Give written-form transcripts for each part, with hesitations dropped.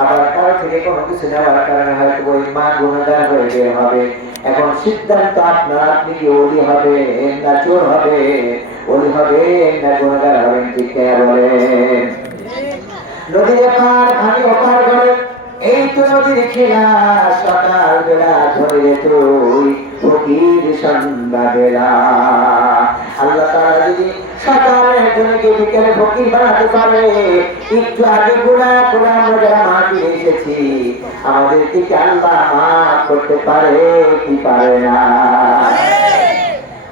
আবার কারো থেকে কোনো কিছু নেওয়ার কারণে হয়তো ওই মা গুণাগার হয়ে বের হবে। এখন সিদ্ধান্ত আপনার, আপনি কি ওলি হবে না চোর হবে, ওলি হবে না গুণাগার হবেন, ঠিক বলেন? নদীর পার ভাঙি ওপার ঘরে, এই তো নদীর খেলা, সকাল বেলা ধরে তুই ফকির সন্ধ্যা বেলা। আল্লাহ তাআলা যদি সকালে জনকে বিকেলে ফকির বানাতে পারে, একটু আগে গুনাহ করে আমরা যারা মাটি এসেছি আমাদেরকে কি আল্লাহ মাফ করতে পারে কি পারে না?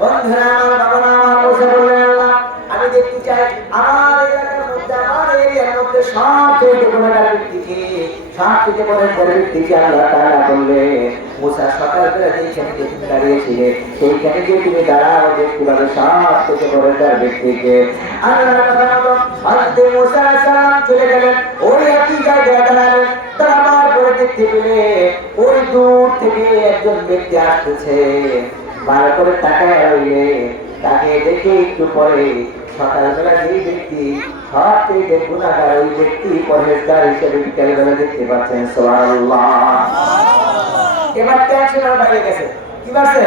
বন্ধুরা আমার, বাবা আমার বসে বললেন, আল্লাহ আমি দেখতে চাই আমার এলাকার মধ্যে, আমার এরিয়ার মধ্যে সবচেয়ে গুনাহগার ব্যক্তিকে, সবচেয়ে বড় ব্যক্তিকে। আল্লাহ তাআলা বললেন, মুসা সকালবেলা যেখানে তুমি দাঁড়িয়েছিলে সেইখানে গিয়ে তুমি দাঁড়াও, দেখতে পাবে সবচেয়ে বড় ব্যক্তিকে। আল্লাহ হযরত মুসা আলাইহিস সালাম চলে গেলেন, ওই একই জায়গায় দাঁড়ালেন। তারপর পরে দেখতে পেলে ওই দূর থেকে একজন ব্যক্তি আসতেছে। বার করে তাকায় রইলে, তাকে দেখে একটু পরে সকালবেলা যেই ব্যক্তি সবচেয়ে গুনাহগার, ওই ব্যক্তি পরহেজগার হিসেবে বিকেলবেলা দেখতে পাচ্ছেন। সুবহানাল্লাহ। এবার টেনশনের বাইরে গেছে, কি পারছে?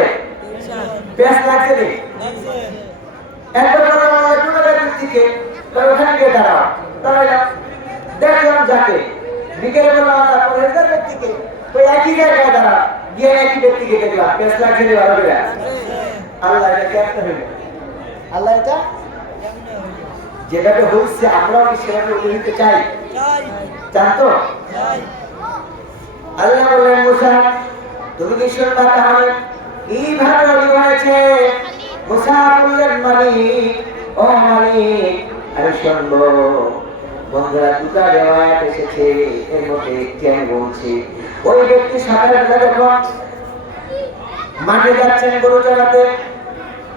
পেশ লাগছে রে, একবার গুনাহগার ব্যক্তিকে ওখানে গিয়ে দাঁড়াও, দাঁড়াইলাম, দেখলাম যাকে বিকেলবেলা পরহেজগার ব্যক্তিকে ওই একই জায়গায় দাঁড়া গিয়ে একই ব্যক্তিকে দেখলাম, পেশ লাগছে রে ভালো করে। আল্লাহ এটা কেমনে হইল? আল্লাহ এটা যেভাবে হয়েছে আমরাও কি সেভাবে উন্নতি চাই? জানতো আল্লাহ বললেন, মুসা তুমি কি শুনবা তাহলে কিভাবে হয়েছে? মুসা বললেন, মালিক, ও মালিক আমি শুনবো। বন্ধুরা, দুটা রিওয়ায়াত এসেছে, এর মধ্যে একটি আমি বলছি। ওই ব্যক্তি সকালবেলা যখন মাঠে যাচ্ছেন গরু চড়াতে,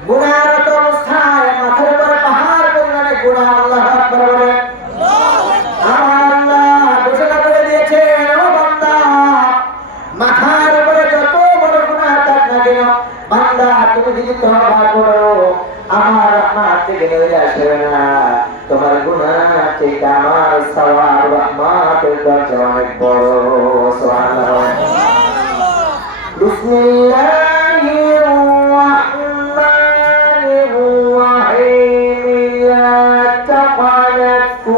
গুনাহরত অবস্থায় মাথার উপরে পাহাড় পরিমাণে গুনাহ, আল্লাহু আকবার বলেন। আমার আল্লাহ ঘোষণা করে দিয়েছেন, ও বান্দা, মাথার উপরে যত বড় গুনাহ থাক না কেন, বান্দা তুমি যদি তওবা করো আমার রহমত থেকে নড়ে আসবে না। তোমার গুনাহ থেকে আমার সওয়াব রহমতের দরজা অনেক বড়। সুবহানাল্লাহ। বিসমিল্লাহির রাহমানির রাহিম। লা তাকনাতু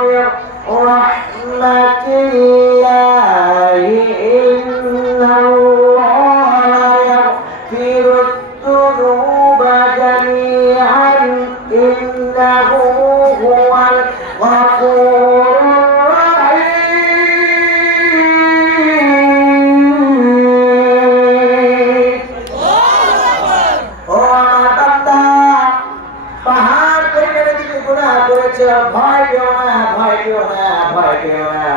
মির রাহমাতিল্লাহি, ইন্নাল্লাহা ইয়াগফিরুদ যুনুবা জামিআন, ইন্নাহু হুয়াল গফুরুর ভয় পেও না, ভয় পেও না, ভয় পেও না,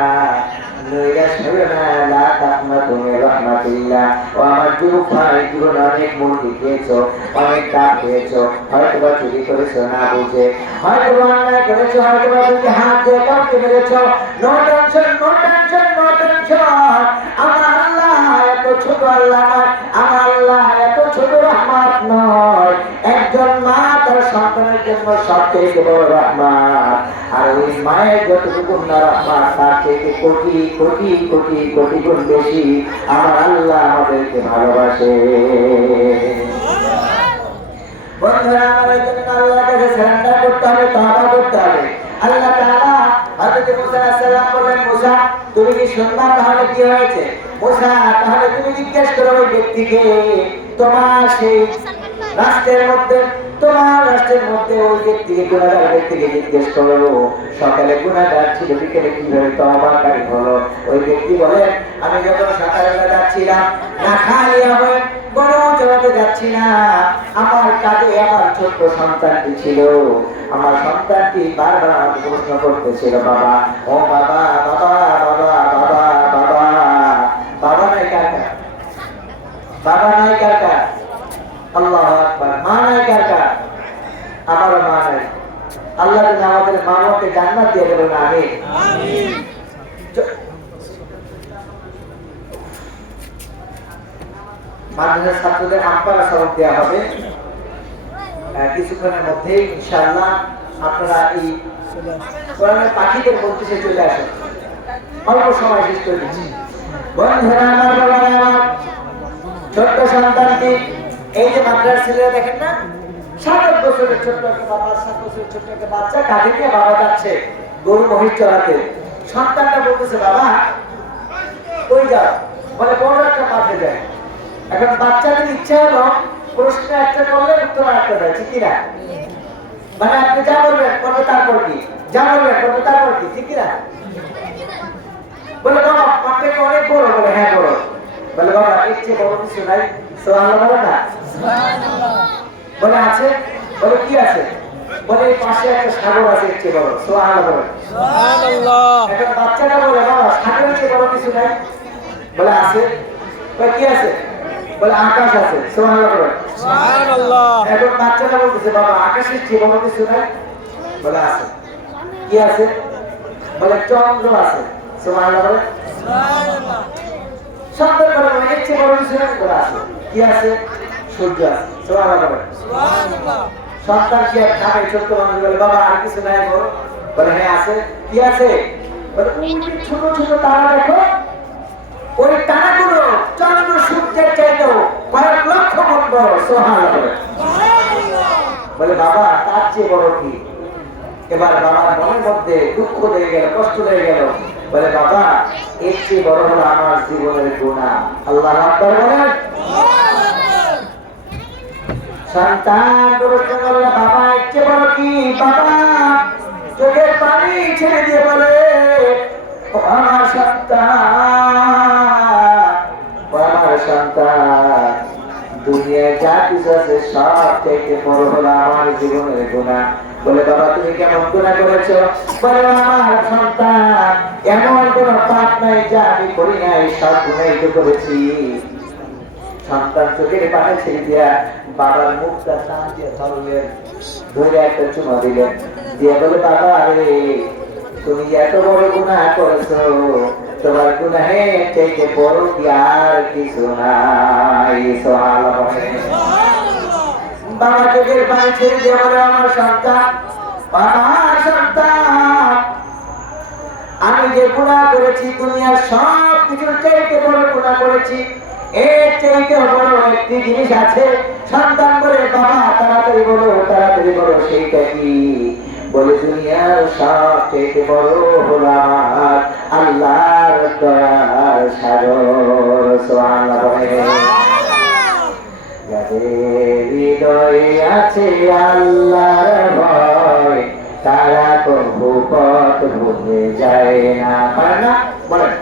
নৈরাশ হবে না। লা তাকনাতু মির রাহমাতিল্লাহ। ও আমার যুবক ভাই, জীবনে অনেক মূর্তি খেয়েছো, অনেক টাকা খেয়েছো, হয়তো বা চুরি করেছো না বুঝে, হয়তো বা অন্যায় করেছো, হয়তো বা তুমি হাত দিয়ে কাটতে পেরেছো। No tension, no tension, no tension. আমার আল্লাহ এত ছোট আল্লাহ নয়, আমার আল্লাহ এত ছোট রহমত নয়। একজন মা তার সন্তানের জন্য সবচেয়ে বড় রহমত, আর ওই মায়ের যতটুকু না রহমত তার থেকে কোটি কোটি কোটি কোটি গুণ বেশি আমার আল্লাহ আমাদেরকে ভালোবাসে। বন্ধুরা, আমাদের জন্য আল্লাহর কাছে সারেন্ডার করতে হবে, তওবা করতে হবে। আল্লাহ তাআলা হযরত মুসা আলাইহিস সালাম বললেন, মুসা তুমি কি শুনবা তাহলে কি হয়েছে? মুসা তাহলে তুমি জিজ্ঞেস করো ওই ব্যক্তিকে, তোমার সেই রাষ্ট্রের মধ্যে, তোমার রাষ্ট্রের মধ্যে ওই ব্যক্তিকে, গুনাহগার ব্যক্তিকে জিজ্ঞেস করো সকালে গুনাহগার ছিল, বিকেলে কিভাবে তওবাকারী হলো। ওই ব্যক্তি বলে, আমি যখন সকালবেলা যাচ্ছিলাম না খালিয়া হয়ে গরু চড়াতে যাচ্ছি না, আমার কাঁধে আমার ছোট্ট সন্তানটি ছিল। আমার সন্তানটি বারবার আমাকে প্রশ্ন করতেছিল, বাবা, ও বাবা, বাবা, বাবা, বাবা, বাবা, বাবা নাই কার কার, বাবা নাই কার কার, আল্লাহু আকবার, মা নাই কার কার, আমারও মা নাই। আল্লাহ যেন আমাদের মা বাবাকে জান্নাত দিয়ে দেবেন, আমিন। মাদ্রাসার ছাত্রদের আমপারা সবক দেওয়া হবে কিছুক্ষণের মধ্যে ইনশাআল্লাহ। আপনারা এই কোরআনের পাখিদের মধ্যে চলে আসেন। অল্প সময় শেষ করে দিচ্ছি। বন্ধুরা আমার, বাবারা আমার, ছোট্ট সন্তানটি, এই যে মাদ্রাসার ছেলেরা দেখেন না, 7 বছরের ছোট্ট একটা বাবা, 7 বছরের ছোট্ট একটা বাচ্চা কাঁধে নিয়ে বাবা যাচ্ছে গরু মহিষ চড়াতে। সন্তানটা বলতেছে, বাবা ওই যাও, বলে বড় একটা মাঠে যায়। এখন বাচ্চাদের ইচ্ছা হলো প্রশ্ন একটা করলে উত্তর একটা দেয়, ঠিক কিনা? মানে আপনি যা বলবেন করবে তারপর কি, যা বলবেন করবে তারপর কি, ঠিক কিনা? বলে বাবা মাঠটা কি অনেক বড়? বলে হ্যাঁ বড়। বলে বাবা এর চেয়ে বড় কিছু নাই? সুবহানাল্লাহ বলে না? বলে আছে। বলে কি আছে? বলে এই পাশে একটা সাগর আছে এর চেয়ে বড়। সুবহানাল্লাহ বলে। এখন বাচ্চাটা বলে বাবা সাগরের চেয়ে বড় কিছু নাই? বলে আছে। বলে কি আছে? বলে আকাশ আছে। সুবহানাল্লাহ বলে। এখন বাচ্চাটা বলতেছে, বাবা আকাশের চেয়ে বড় কিছু নাই? বলে আছে। কি আছে? বলে চন্দ্র আছে। সুবহানাল্লাহ বলে। সন্তান বলে এর চেয়ে বড় কিছু নাই? বলে আছে। কি আছে? সূর্য আছে। সুবহানাল্লাহ বলে। সন্তান কি এক খাবে? ছোট্ট মানুষ বলে বাবা আর কিছু নাই গো? বলে হ্যাঁ আছে। কি আছে? বলে ছোট ছোট তারা দেখো, ওই তারাগুলো চন্দ্র সূর্যের চাইতেও কয়েক লক্ষ গুণ বড়। সুবহানাল্লাহ বলে। বলে বাবা তার চেয়ে বড় কি? এবার বাবার মনের মধ্যে দুঃখ লেগে গেল, কষ্ট লেগে গেল। বলে বাবা এর চেয়ে বড় হলো আমার জীবনের গুনাহ। আল্লাহু আকবার বলেন। সন্তান প্রশ্ন করলো, বাবা এর চেয়ে বড় কি? বাবা চোখের পানি ছেড়ে দিয়ে বলে, ও আমার সন্তান, ও আমার সন্তান, দুনিয়ায় যা কিছু আছে সব থেকে বড় হলো আমার জীবনের গুনাহ। বলে বাবা তুমি কেমন গুনাহ করেছো? বলে আমার সন্তান এমন কোন পাপ নাই যা আমি করি নাই, সব গুনাহই তো করেছি। সন্তান চোখের পানি ছেড়ে দিয়া বাবার মুখটা টান দিয়ে ধরলেন, ধরে একটা চুমা দিলেন, দিয়ে বলে বাবা রে তুমি এত বড় গুনাহ করেছো, তোমার গুনাহের থেকে বড় কি আর কিছু নাই। সুবহানাল্লাহ। বাবা চোখের পানি ছেড়ে দিয়ে বলে আমার সন্তান, আমার সন্তান আমি যে গুনাহ করেছি দুনিয়ার সব কিছুর চাইতে বড় গুনাহ করেছি, এর চাইতে বড় একটি জিনিস আছে। সন্তান বলে বাবা তাড়াতাড়ি বলো, তাড়াতাড়ি বলো সেইটা কি? বলে দুনিয়ার সব চাইতে বড় হলো আমার আল্লাহর দয়ার সাগর। সুবহানাল্লাহ বলে। যাদের হৃদয়ে আছে আল্লাহর ভয়, তারা কবু পথ ভুলে যায় না। পারে না? বলেন।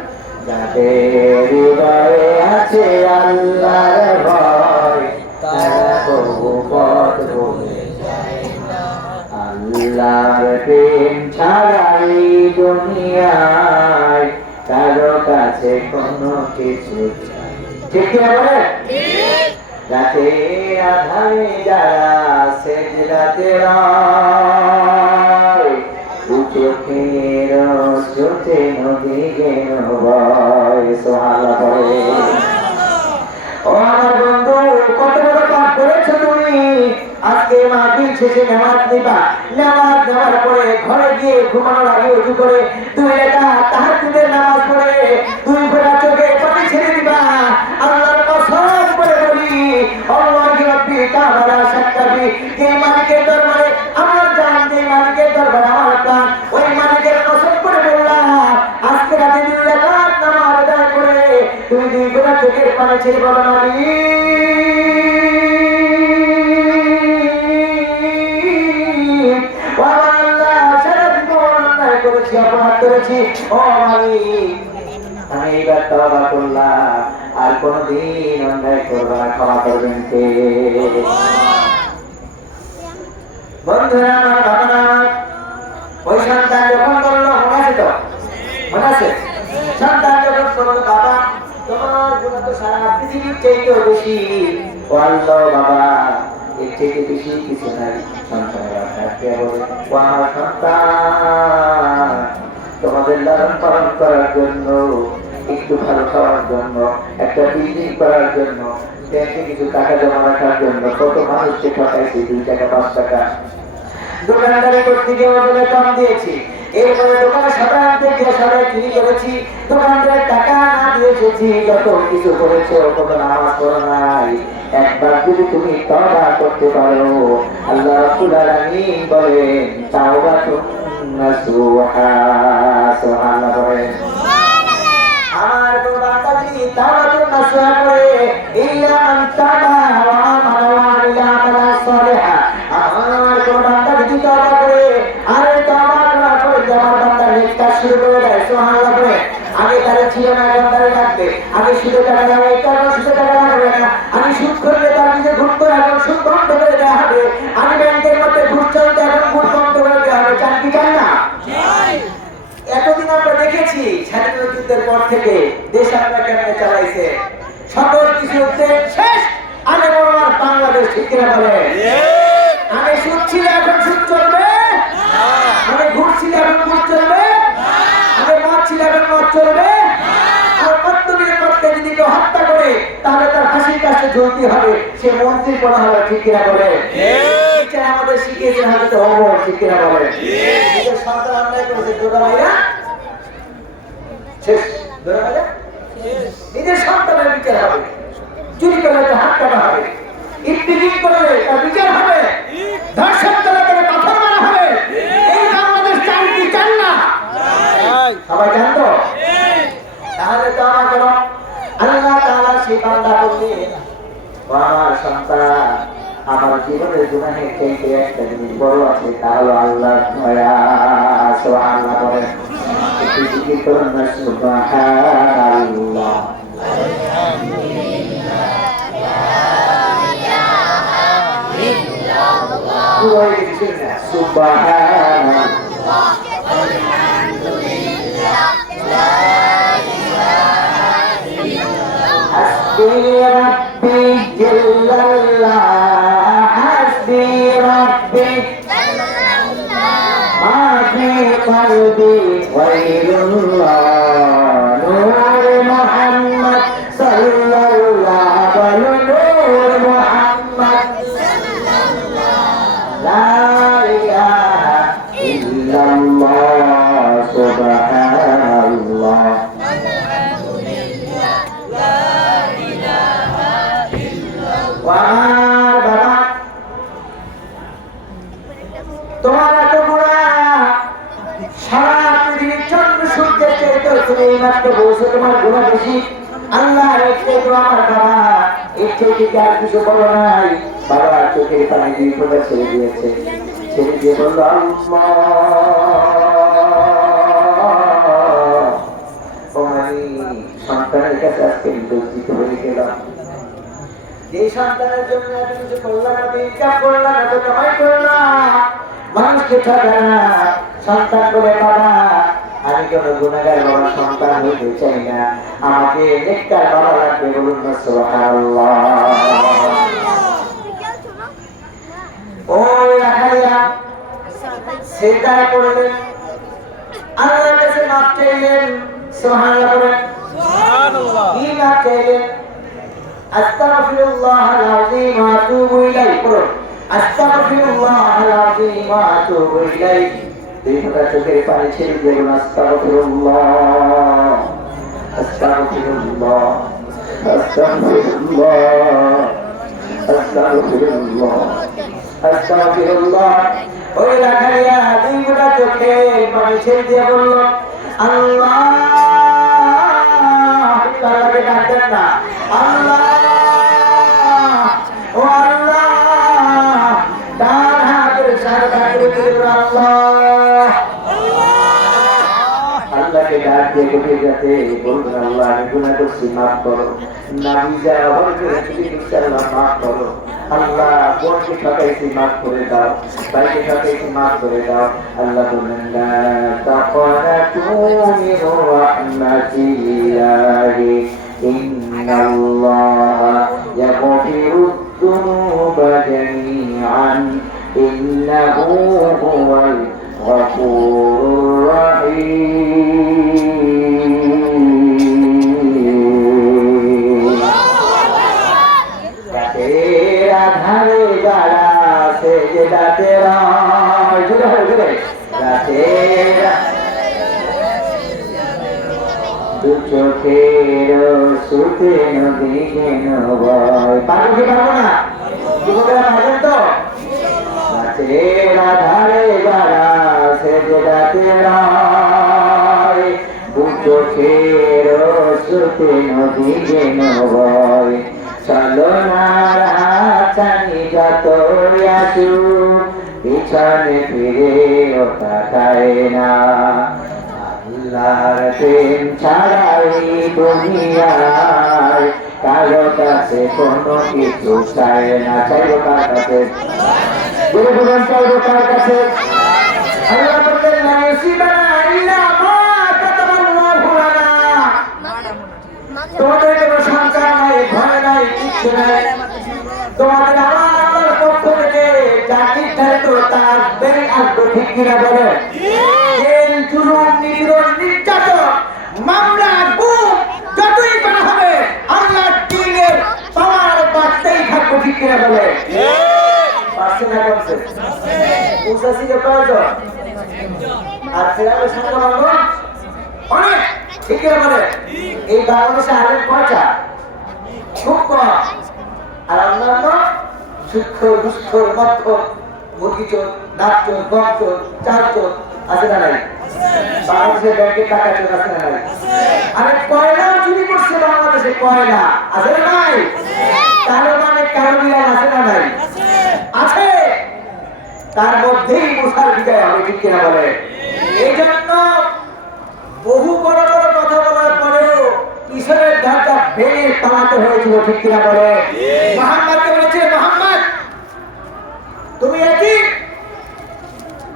যাদের হৃদয়ে আছে আল্লাহর ভয়, তারা কবু পথ ভুলে যায় না। আল্লাহর প্রেম ছাড়া এই দুনিয়ায় কারো কাছে কোনো কিছু চাই। ঠিক কি বলে? রাতে আধারে যারা সেজদাতে রয়, চোখের স্রোতে নদী যেন বয়। সুবহানাল্লাহ বলে। ও আমার বন্ধু কত বড় পাপ করেছো তুমি। আজকে মাহফিল শেষে নামাজ নিবা, নামাজ নেওয়ার পরে ঘরে গিয়ে ঘুমানোর আগে ওযু করে 2 রাকাত তাহাজ্জুদের নামাজ পড়ে 2 ফোঁটা চোখে পানি ছেড়ে দিবা। আল্লাহর কসম করে বলি, আল্লাহু রাব্বি তাআলা সাক্ষী, যে মালিকের দরবারে আমার জান, যে মালিকের দরবারে আমার প্রাণ, ওই মালিকের কসম করে বললাম আজকে রাতে 2 রাকাত নামাজ আদায় করে তুমি 2 ফোঁটা চোখের পানি ছেড়ে বলো অপরাধ করেছি, ও মালিক আমি এইবার তওবা করলাম, আর কোনদিন অন্যায় করব না, ক্ষমা করবেন কে? বন্ধুরা আমার, বাবারা ওই সন্তান যখন বলল, মনে আছে তো? মনে আছে? সন্তান যখন বলল বাবা তোমার গুনাহ তো সারা পৃথিবীর চাইতেও বেশি, ও আল্লাহ বাবা এর থেকে বেশি কিছু নাই। সন্তানেরা ডাকতে বলে, ও আমার সন্তান তোমাদের লালন পালন করার জন্য, একটু ভালো খাওয়ার জন্য, একটা বিল্ডিং করার জন্য, ব্যাংকে কিছু টাকা জমা রাখার জন্য কত মানুষকে ঠকাইছি, 2 টাকা 5 টাকা দোকানদারি করতে গিয়ে ওজনে কম দিয়েছি, এরপরে দোকানে সবাই থেকে সবাই চুরি করেছি, দোকানদারের টাকা না দিয়ে এসেছি, যত কিছু করেছো তত নামাজ পড়ো নাই। একবার যদি তুমি তওবা করতে পারো, আল্লাহ রাব্বুল আলামিন বলেন তাওবাতুন নাসুহা। সুবহানাল্লাহ বলেন। আমার কোন বান্দা যদি তাওবাতুন নাসুহা করে, ইল্লা মান তাবা ওয়া আমানা ওয়া আমিলা আমালান সালিহা, আমার কোন বান্দা যদি তওবা করে আর তওবা করার পরে আমার বান্দা নেক কাজ শুরু করে দেয়, সুবহানাল্লাহ বলেন। আগে তারে ছিল না, এখন তারে লাগবে। আগে সুদে টাকা লাগাবে, এখন সুদে টাকা লাগাবে না। আমি সুদ করলে তার নিজে ঘুষ করে, এখন সুদ বন্ধ করে দেওয়া হবে। আমি ব্যাংকের মধ্যে ঘুষ চলতে, এখন ঘুষ বন্ধ করে দেওয়া হবে। চান কি চান না? এতদিন আমরা দেখেছি স্বাধীনতা যুদ্ধের পর থেকে দেশ আমরা কেমনে চালাইছে, সকল কিছু শেষ। আগে বলার বাংলাদেশ ঠিক কিনা বলে? আগে সুদ ছিল, এখন সুদ চলবে। আগে ঘুষ ছিল, এখন ঘুষ চলবে। আগে মদ ছিল, এখন মদ চলবে। আর কর্তব্যের করতে যদি কেউ হত্যা করে, তাহলে তার ফাঁসির কাছে ঝুলতে হবে, সে মন্ত্রী করা হবে, ঠিক কিনা বলে? আমাদের শিখিয়েছেন হয়তো ওমর, ঠিক কিনা বলে? নিজের সন্তান অন্যায় করেছে, দোকামাইরা শেষ, দোকামাইরা নিজের সন্তানের বিচার হবে। চুরি করলে তার হাত কাটা হবে, ইফতিজিং করলে তার বিচার হবে, ধর্ষণ করলে তাকে পাথর মারা হবে। এই বাংলাদেশ চান কি চান না? সবাই চান তো? তাহলে তো আমার করো। আল্লাহ তাআলা সেই বান্দা বললেন, আমার সন্তান, আমার জীবনের গুনাহের চাইতে একটা জিনিস বড় আছে, তা হলো আল্লাহর দয়া। সুবহানাল্লাহ বলেন। একটু জিকির করুন না, সুবহানাল্লাহ। সুবহানাল্লাহ। حسبي ربي جل الله، حسبي ربي ما في قلبي غير الله، نور محمد صلى الله، نور محمد لا إله إلا الله، سبحان الله। তোমার এত গুনাহ, সারা পৃথিবীর চন্দ্র সূর্যের চাইতে এই মাত্র বলছো তোমার গুনাহ বেশি। আল্লাহ একটু আমার বাবা, একটু থেকে আর কিছু বলো নাই। বাবার চোখের পানি দিয়ে ফোঁটা ছেড়ে দিয়েছে, ছেড়ে দিয়ে বললো আল্লাহ, আমি সন্তানের কাছে আজকে লজ্জিত হয়ে গেলাম। যে সন্তানের জন্য এত কিছু করলাম, এত ইনকাম করলাম, এত কামাই করলাম, মানুষকে ঠকানা, সন্তান বলে বাবা, আমি কোনো গুনাহগার বাবার সন্তান হইতে চাই না, আমাকে নেককার বাবা লাগবে। বলুন না সুবহানাল্লাহ। ওই রাখাইয়া সিজদায় পড়লেন, আল্লাহর কাছে মাফ চাইলেন। সুবহানাল্লাহ বলেন। সুবহানাল্লাহ। কি মাফ চাইলেন? আস্তাগফিরুল্লাহাল আযীম ওয়া আতুবু ইলাইহি। পড়ুন, আস্তাগফিরুল্লাহাল আযীম ওয়া আতুবু ইলাইহি। দুই ফোঁটা চোখের পানি ছেড়ে দিয়ে বলুন আস্তাগফিরুল্লাহ, আস্তাগফিরুল্লাহ, আস্তাগফিরুল্লাহ, আস্তাগফিরুল্লাহ, আস্তাগফিরুল্লাহ। ওই রাখালিয়া দুই ফোঁটা চোখের পানি ছেড়ে দিয়ে বলল আল্লাহ। আল্লাহকে ডাকতেন না, আল্লাহ, ও আল্লাহ, তার হাতের সাথে আল্লাহ, আল্লাহকে ডাক দিয়ে কোথায় যাতে বলবেন আল্লাহ আমি গুনাহ করছি, মাফ করো। নামি যা হল করে চুরি করছি, আল্লাহ মাফ করো। আল্লাহ বোনকে ঠকাইছি, মাফ করে দাও। ভাইকে ঠকাইছি, মাফ করে দাও। আল্লাহ বললেন লা তাকনাতু মির রাহমাতিল্লাহি ইন্নাল্লাহা ইয়াগফিরুদ যুনুবা জামিআন ইন্নাহু হুয়াল গফুরুর রহিম। রাতের আধারে যারা সেজদাতে রয়, জুড়ে হবে, রাতের দু চোখের সুতে নদী কেন ভয়। পারবো কি পারবো না? যুবকেরা পারবেন তো? গাছের আধারে যারা সেজদাতে রয়, দু চোখের সুতে নদী কেন ভয়। চলো না রাচানি যতই আসুক, পিছনে ফিরে ও তাকায় না। আল্লাহর প্রেম ছাড়াই দুনিয়ায় কারো কাছে কোনো কিছু চায় না। চাইবো কার কাছে? বলে বলেন চাইবো কার কাছে? আল্লাহ বললেন না ইউসিবানা ইল্লা মা কাতাবাল্লাহু লানা। তোমাদের কোনো সন্তান নাই, ভয় নাই, কিচ্ছু নাই। তোমাদের আল্লাহর পক্ষ থেকে যা নির্ধারিত তার বেড়ে আসবে, ঠিক কিনা বলে? জেল, জুলুম, নিপীড়ন, নির্যাতন, মামলা, গুম যতই করা হবে আল্লাহর দ্বীনের পাওয়ার বাড়তেই থাকবে, ঠিক কিনা বলে? পারছে না করছে? পৌঁছাছি যে প্রয়োজন আর ফেরানোর সঙ্গে বলবো অনেক, ঠিক কিনা বলে? এই বাংলাদেশে আলেম কয়টা? খুব কম। আর অন্যান্য সূক্ষ্ম দুষ্কর মক্ষর মুরগিচোর, নাচচোর, গমচোর, চালচোর আছে না নাই? বাংলাদেশের ব্যাংকের টাকা চোর আছে না নাই? আরে কয়লাও চুরি করছে বাংলাদেশে, কয়লা আছে না নাই? কালো মানে কালো বিড়াল আছে না নাই? আছে। তার মধ্যেই মুসার বিজয় হবে, ঠিক কিনা বলে? এই জন্য বহু বড় বড় কথা বলার পরেও ঈশ্বরের ধারটা ভেঙে পালাতে হয়েছিল, ঠিক কিনা বলে? মুহাম্মদকে বলেছে, মুহাম্মদ তুমি একই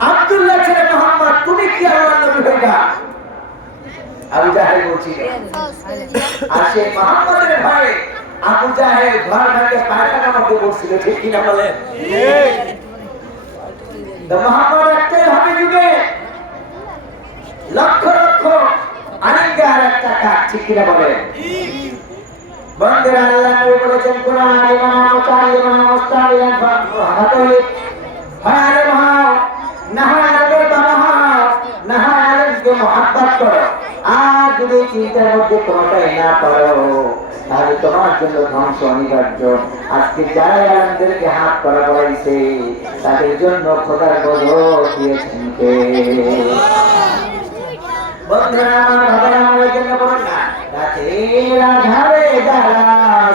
আব্দুল্লাহ ছেলে মুহাম্মদ, তুমি কি আল্লাহর নবী হইবা? আবু জাহেল বলছিল। আর সেই মুহাম্মদের ভয়ে আবু জাহেল ঘর ভাঙে পায়খানা করতে বসছিল, ঠিক কিনা বলে? মুহাম্মদ একটাই হবে যুগে লক্ষ লক্ষ আরেকটা আর একটা কাজ, ঠিক কিনা বলে? বন্ধুরা, আল্লাহ নবী বলেছেন কোরআন আলিমানা মুতাআল্লিমানা মুস্তামিয়ান ফাহাতালি হয় আলেম হও, না হয় আলেমের বাবা হও, না হয় আলেমকে মহব্বত করো। আর যদি চিন্তার মধ্যে কোনোটাই না করো তাহলে তোমার জন্য ধ্বংস অনিবার্য। আজকে যারা আলেমদেরকে হাত করা করাইছে তাদের জন্য খোদার গজব দিয়েছেন কে? বন্ধুরা আমার, বাবারা আমার জন্য বলেন না রাতের আধারে যারা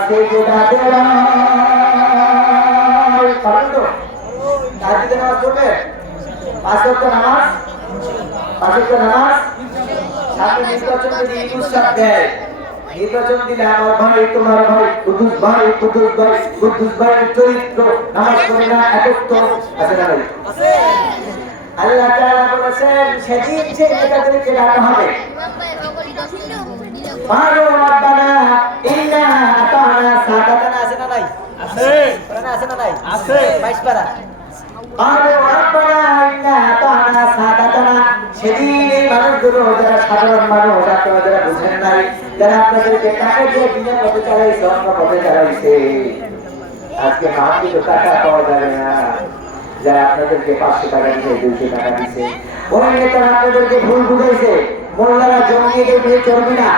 সেজদাতে রয়। পারেন তো? তাহাজ্জুদের নামাজ পড়বে? 5 ওয়াক্ত নামাজ, 5 ওয়াক্ত নামাজ। সাথে নির্বাচন যদি ইউনুস সাহেব দেয়, নির্বাচন দিলে আমার ভাই, তোমার ভাই, কুদ্দুস ভাই, কুদ্দুস ভাই, কুদ্দুস ভাইয়ের চরিত্র নামাজ পড়ে না, একত্ব আছে না ভাই? আল্লাহ তাআলা বলেছেন সেদিন যে এটাদেরকে ডাকা হবে, পারো রব্বানা ইন্না আতানা সাদাতানা, আছে না নাই? আছে। কোরআনে আছে না নাই? আছে। 22 পারা। পারো রব্বানা ইন্না আতানা সাদাতানা। সেদিন এই মানুষগুলো যারা সাধারণ মানুষ, আপনারা যারা বুঝেন নাই, যারা আপনাদেরকে টাকা দিয়ে বিনা পথে চালাইছে, অন্য পথে চালাইছে, আজকে মাহফিলে টাকা পাওয়া যাবে না। যারা আপনাদেরকে 500 টাকা দিচ্ছে, 200 টাকা দিচ্ছে, ওই নেতারা আপনাদেরকে ভুল বুঝাইছে। মোল্লারা জঙ্গিদের নিয়ে চলবে না।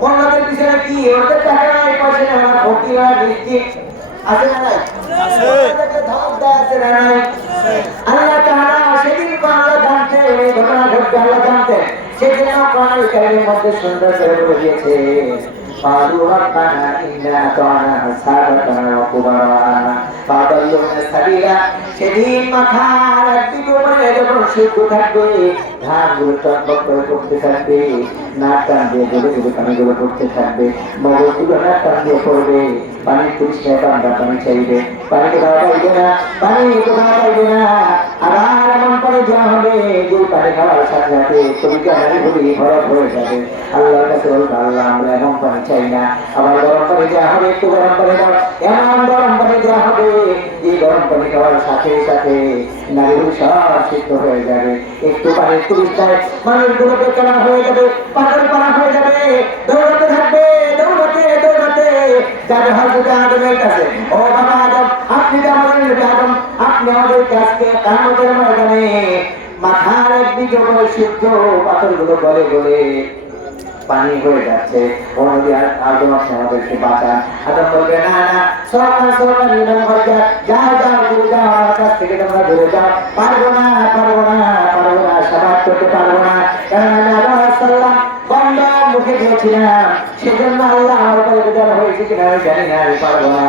মোল্লাদের পিছনে কি ওদের টাকা নাই, পয়সা নেই, ওরা ফকিরা মিষ্টি আছে না নাই? ওদেরকে ধমক দেয় আছে না নাই? আল্লাহ তাআলা সেদিন আল্লাহ জানতে, এই ঘটনা ঘটবে আল্লাহ জানতে, সেদিন কোরআন কারীমের মধ্যে সুন্দর করে বলে দিয়েছে قالوا ربنا إنا أطعنا سادتنا وكبراءنا فأضلونا السبيل। সেদিন মাথার একদিকে উপরে যখন সূর্য থাকবে, ধানগুলো টকবক করে পড়তে থাকবে, নাক টান দিয়ে গেলে গেলে পানিগুলো পড়তে থাকবে, মগজগুলো নাক টান দিয়ে পড়বে, পানির তৃষ্ণায় পান্ডা পানি চাইবে, পানিকে দেওয়া পাইবে না, পানিকে দেওয়া পাইবে না। আবার এমন পানি দেওয়া হবে যে পানি খাওয়ার সাথে সাথে তুমি হাড়ি ভরি ভরত হয়ে যাবে। আল্লাহর কাছে বলবে, আল্লাহ আমরা এমন পানি চাই না। আবার গরম পানি দেওয়া হবে, একটু গরম পানি দাও, এমন গরম পানি দেওয়া হবে যে গরম পানি খাওয়ার সাথে সাথে নারীগুলো সব সিদ্ধ হয়ে যাবে। একটু পানির তৃষ্ণায় মানুষগুলো বেচারা হয়ে যাবে, পাগল পাড়া হয়ে যাবে, দৌড়াতে থাকবে, দৌড়াতে দৌড়াতে যাবে হযরত আদমের কাছে। ও বাবা আদম, আপনি তো আমাদের নবী আদম, আপনি আমাদের কাছে কিয়ামতের ময়দানে মাথার একদিকে উপরে সূর্য, পাথরগুলো গলে গলে পানি হয়ে যাচ্ছে, ও নবী আদম আমাদেরকে বাঁচান। আদম বলবে না না, সরকার নিলাম হয়ে যাও যাও দূরে যাও, আমার কাছ থেকে তোমরা দূরে যাও, পারবো না সাবাত করতে পারবো না, কারণ আমি আদম আলাইহিস সালাম বন্ধ মুখে দিয়েছিলাম, সেজন্য আল্লাহ আমার উপরে বিদায় হয়েছে কিনা আমি জানি না, আমি পারবো না,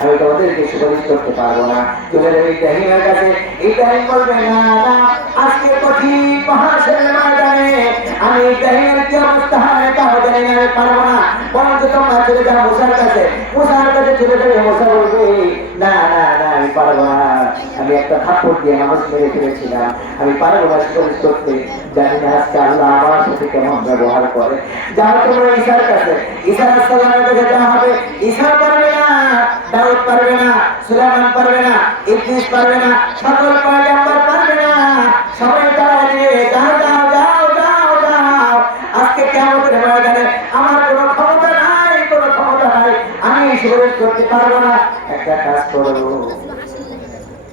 আমি তোমাদেরকে সুপারিশ করতে পারবো না। চলে যাবে ইব্রাহিমের কাছে। ইব্রাহিম বলবে না না, আজকে কঠিন মহাশয়ের ময়দানে আমি ইব্রাহিমের কি অবস্থা হয় তাও জানি না, আমি পারবো না, বরঞ্চ তোমরা চলে যাও মুসার কাছে। মুসার কাছে চলে যাবে, মুসা বলবে না না না, আমি পারবো না, আমি একটা থাপ্পড় দিয়ে মানুষ মেরে ফেলেছিলাম, আমি পারবো না সুপারিশ করতে, জানি না আজকে আল্লাহ আমার সাথে কেমন ব্যবহার করে। যাও তোমরা ঈসার কাছে, ঈসা আলাইহিস সালামের কাছে যাওয়া হবে। ঈসা পারবে না, দাউদ পারবে না, সুলাইমান পারবে না, ইদ্রিস পারবে না, সকল পয়গম্বর পারবে না, সবাই তারা দিয়ে যাও যাও যাও যাও যাও, আজকে কিয়ামতের ময়দানে আমার কোনো ক্ষমতা নাই, আমি সুপারিশ করতে পারবো না। একটা কাজ করো,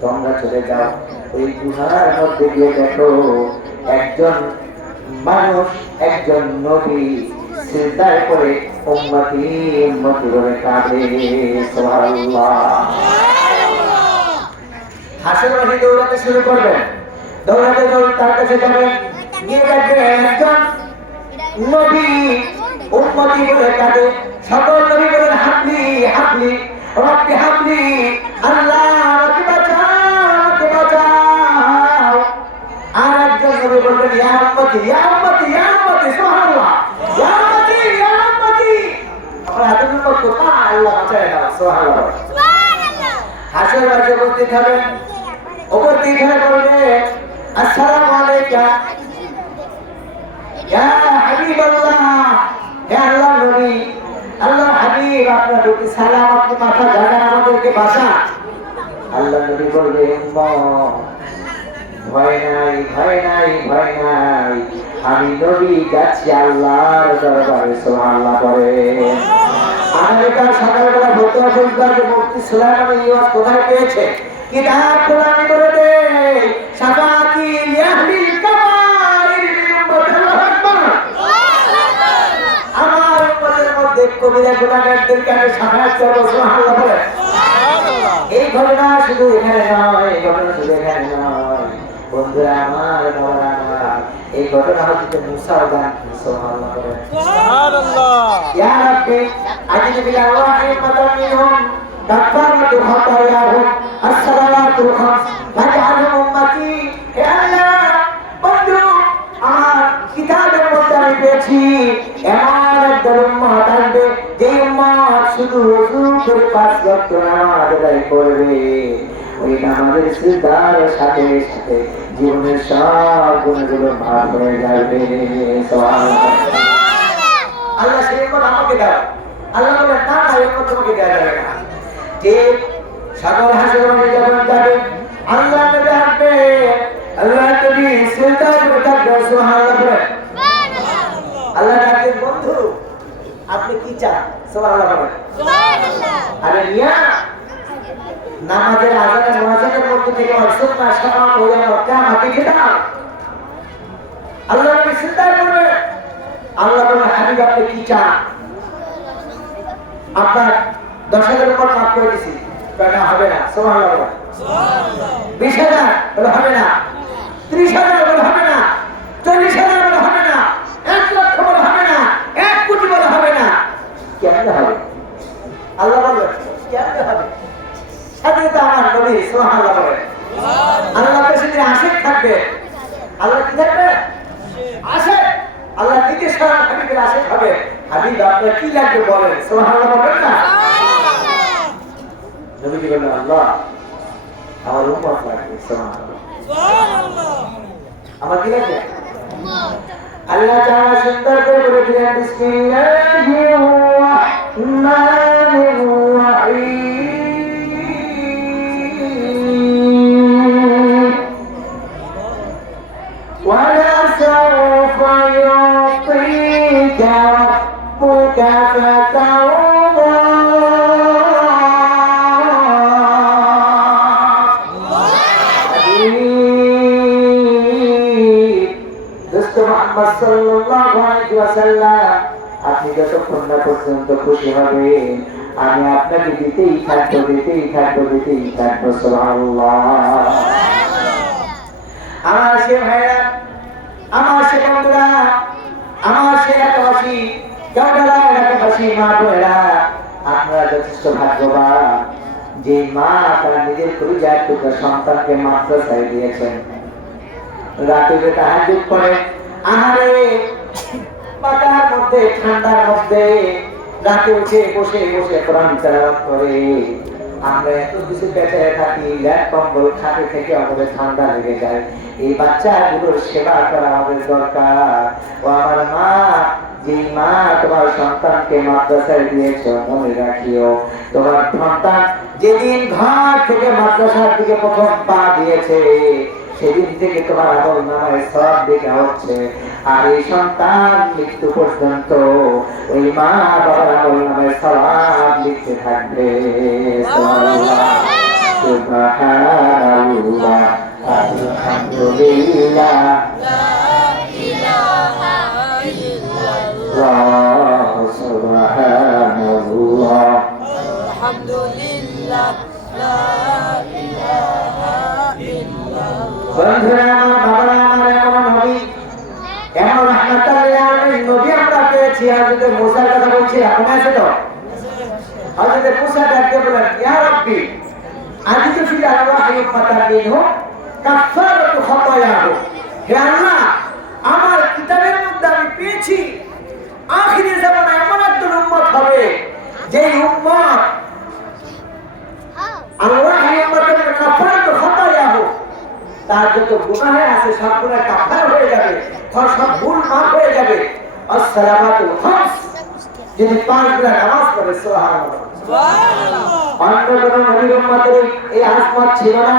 তোমরা চলে যাও ওই গুহার মধ্যে গিয়ে দেখো একজন মানুষ, একজন নবী সিজদায় করে উম্মতি উম্মতি বলে কাঁদে। সুবহানাল্লাহ। হাসির মাঝে দৌড়াতে শুরু করবেন, দৌড়াতে তার কাছে যাবেন, গিয়ে দেখবেন একজন নবী উম্মতি বলে কাঁদে। সকল নবী বলেন হাবলি হাবলি রব্বি হাবলি, আল্লাহ আমাকে বাঁচাও। আর একজন নবী বলবেন ইয়া উম্মতি ইয়া উম্মতি ইয়া উম্মতি, সুবহানাল্লাহ, ইয়া উম্মতি ইয়া উম্মতি, আমরা হাতের উপর কোথায় আল্লাহ বাঁচায় না, সুবহানাল্লাহ। হাসির মাঝে উপস্থিত হবেন, উপস্থিত হয়ে বলবে আসসালামু আলাইকা ইয়া হাবিবাল্লাহ, হে আল্লাহর নবী, আল্লাহর হাবিব, আপনার প্রতি সালাম, আপনি মাথা জাগান, আমাদেরকে বাঁচান। আল্লাহর নবী বলবে ভয় নাই ভয় নাই ভয় নাই, আমি নবী যাচ্ছি আল্লাহর দরবারে। সুবহানাল্লাহ। পরে আমেরিকার সকালবেলা ভর্তি বুঝবার যে মুফতি সুলাইমান ইউয়াস কোথায় পেয়েছে, কিতাব কোরআনে বলে দে শাফাতি ইয়াহলিল কাবাইর মিন উম্মতি। আল্লাহু আকবার। আমার উম্মতের মধ্যে কবিরা গুনাহগারদেরকে আমি শাফাত করব। সুবহানাল্লাহ। বলে এই ঘটনা শুধু এখানে নয়, এই ঘটনা শুধু এখানে নয় বন্ধুরা আমার, বাবারা আমার, এই ঘটনা হচ্ছে মুসাও জানতেন। সুবহানাল্লাহ। সুবহানাল্লাহ। ইয়া রাব্বি আজিদ বিল রাহিমাতাম মিনহুম কাফারাতু খাতায়াহুম আসসালাতুল খামস ফাজআলহুম উম্মতি। হে আল্লাহ, বন্ধু আমার কিতাবের মধ্যে আমি পেয়েছি এমন একদল উম্মত আসবে যে উম্মত শুধু ওযু করে 5 ওয়াক্ত নামাজ আদায় করবে, ওই নামাজের সিজদার সাথে সাথে জীবনের সব গুণগুলো ভাগ হয়ে যাবে। সুবহানাল্লাহ। আল্লাহ সেই উম্মত আমাকে দাও। আল্লাহ বলে না না, এই উম্মত তোমাকে দেওয়া যাবে না। যে সকল হাসর মাঠে যখন যাবে আল্লাহ নবী আসবে, আল্লাহ নবী সিজদায় পড়ে থাকবে। সুবহানাল্লাহ। আল্লাহ ডাকেন বন্ধু আপনি কি চান? সুবহানাল্লাহ। আরে মিয়া, নামাজের আজানের মুয়াজ্জিনের মধ্যে থেকে সুন্নাহ শাফাত হয়ে গেল, কিয়ামত দেখে দাও। আল্লাহ নবী সিজদায় পড়বে, আল্লাহ বলেন হাবিব আপনি কি চান? আপনার 10,000 উপর মাফ করে দিছি, না হবে না। সুবহানাল্লাহ। 20,000 বলে হবে না, 30,000 বলে হবে না, 40,000 বলে হবে না, 1 লক্ষ বলে হবে না, 1 কোটি বলে হবে না, কেমনে হবে? আল্লাহ বলেন কেমনে হবে? সাথে তো আমার নবী। সুবহানাল্লাহ। বলেন আল্লাহ কাছে যে আশিক থাকবে, আল্লাহ কি থাকবে? আশিক। আল্লাহ দিকে সারা হাবিবের আশিক হবে। হাবিব আপনার কি লাগবে বলেন। সুবহানাল্লাহ। বলেন না নবী কি বলেন আল্লাহ আমার উম্মত লাগবে। সুবহানাল্লাহ। আমার কি লাগবে? আল্লাহ তাআলা সুন্দর করে বলে দিলেন বিসমিল্লাহির রাহমানির রাহিম ওয়ালা সাওফা ইউতিকা রাব্বুকা ফাতাওয়া। মুহাম্মদ সাল্লাল্লাহু আলাইহি ওয়াসাল্লাম আপনি যতক্ষণ না পর্যন্ত খুশি হবেন আমি আপনাকে দিতেই থাকবো দিতেই থাকবো দিতেই থাকবো। সুবহানাল্লাহ। আমার সে ভাইরা, আমার সে বন্ধুরা, আমার সে এলাকাবাসী, কেওড়া এলাকাবাসী মা বোনেরা, আপনারা যথেষ্ট ভাগ্যবান যে মা তার নিজের পরিবার টুকরা সন্তানকে মাদ্রাসায় দিয়েছেন। রাতে যে তাহাজ্জুদ পড়ে, আহারে পাতার মধ্যে ঠান্ডার মধ্যে রাতে উঠে বসে বসে কোরআন তেলাওয়াত করে। আমরা এত কিছু বেঁচে থাকি, ল্যাপ কম্বল খাটে থেকে আমাদের ঠান্ডা লেগে যায়। এই বাচ্চাগুলোর সেবা করা আমাদের দরকার। ও আমার মা, যে মা তোমার সন্তানকে মাদ্রাসায় দিয়েছ, মনে রাখিও তোমার সন্তান যেদিন ঘর থেকে মাদ্রাসার দিকে প্রথম পা দিয়েছে সেদিন থেকে তোমার আমল নামায় সব দেখা হচ্ছে। আর এই সন্তান মৃত্যু পর্যন্ত ওই মা বাবার আমল নামায় সব লিখতে থাকবে। সুবহানাল্লাহ, আলহামদুলিল্লাহ, সুবহানাল্লাহ, আলহামদুলিল্লাহ, লা ইলাহা ইল্লাল্লাহ। বন্ধুরা আমার, বাবারা আমার, এমন নবী, এমন রাহমাতুল আলামিন নবী আমরা পেয়েছি। হযরত মুসার কথা বলছি, মনে আছে তো? হযরত মুসা ডাকতে বলেন, ইয়া রাব্বি আজিদু ফি আরওয়াহি ফাতাবিনহু কাফারাতু খাতায়াহু। হে আল্লাহ, আমার কিতাবের মধ্যে আমি পেয়েছি আখিরি জামানায় এমন একজন উম্মত হবে যে উম্মত আরওয়াহি উম্মতের কাফারাতু খাতায়াহু, তার যত গুনাহ আছে সব গুনাহ কাফার হয়ে যাবে, সব ভুল মাফ হয়ে যাবে। আসসালামাতুল খামস, যিনি 5 বেলা নামাজ পড়ে, সুবহানাল্লাহ সুবহানাল্লাহ। অন্য কোন নবীর উম্মতের এই আজমত ছিল না,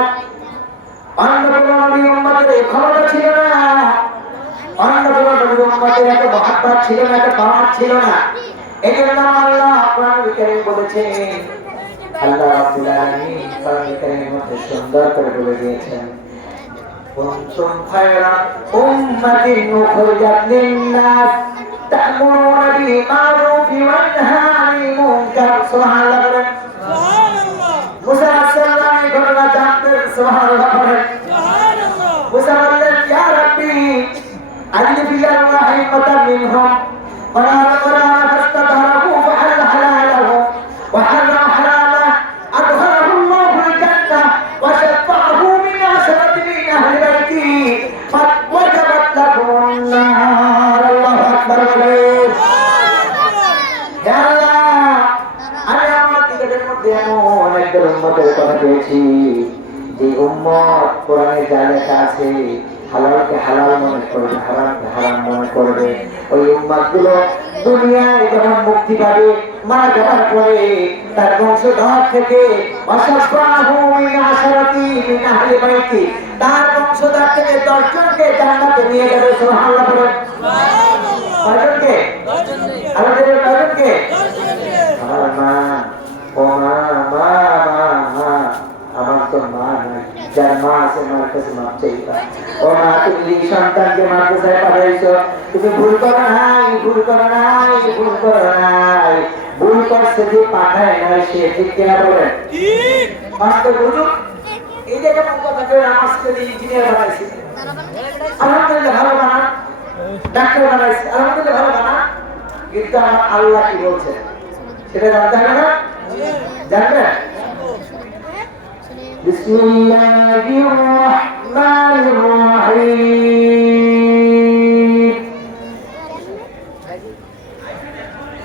অন্য কোন নবীর উম্মতের এই ক্ষমতা ছিল না, অন্য কোন নবীর উম্মতের এত মহব্বত ছিল না, এত পাওয়ার ছিল না। এজন্য আল্লাহ কোরআনুল কারীম বলেছেন, আল্লাহ রাব্বুল আলামিন কোরআনুল কারীমের মধ্যে সুন্দর করে বলে দিয়েছেন, কুনতুম খায়রা উম্মাতিন উখরিজাত লিন-নাস তা'মুরুনা বিল মা'রুফি ওয়া তানহাউনা আনিল মুনকার। সুবহানাল্লাহ, সুবহানাল্লাহ। মুসা আলাইহিস ঘটনা জানতেন, সুবহানাল্লাহ, সুবহানাল্লাহ। মুসা বললেন, ইয়া রাব্বি আজলি ফি আরওয়াহি ফাতাম মিনহুম ওয়া قرأ فاستظهره فحل حلاله وحرم حرامه أدخله الله الجنة وشفعه من 10 من أهل بيته وجبت لكم النار. الله أكبر. يا الله, আমি আমার দিকের মধ্যে এমন একজন উম্মতের কথা পেয়েছি যে উম্মত কোরআনে যা লেখা আছে হালালকে হালাল মনে করবে, হারামকে হারাম মনে করবে। ওই উম্মতগুলো দুনিয়ায় যখন মুক্তি পাবে, মারা যাওয়ার পরে তার বংশধর থেকে ওয়াশফাহু মিন 10 মিন আহলি বাইতি, তার বংশধর থেকে 10 জনকে জান্নাতে নিয়ে যাবে। সুবহানাল্লাহ, সুবহানাল্লাহ। কয়জনকে? 10 জনকে। আমাদের কয়জনকে? 10 জনকে। আমার মা, ও মা, মা, মা, মা, আমার তো মা নাই, যার মা আছে মার কাছে মাপ চাইবা। ও মা, তুমি সন্তানকে মাদ্রাসায় পাঠাইছো, তুমি ভুল করো নাই, ভুল করো নাই, ভুল করো নাই। ভুল করছে যে পাঠায় নাই সে, ঠিক কিনা বলেন? ঠিক। মাস্টার বুঝুন, এই যে কেমন কথা কেউ আমাকে ইঞ্জিনিয়ার বানাইছে, আলহামদুলিল্লাহ ভালো বানান, ডাক্তার বানাইছে, আলহামদুলিল্লাহ ভালো বানান, কিন্তু আমার আল্লাহ কি বলছে সেটা জানতে হবে না? জানবেন? বিসমিল্লাহির রহমানির রহিম।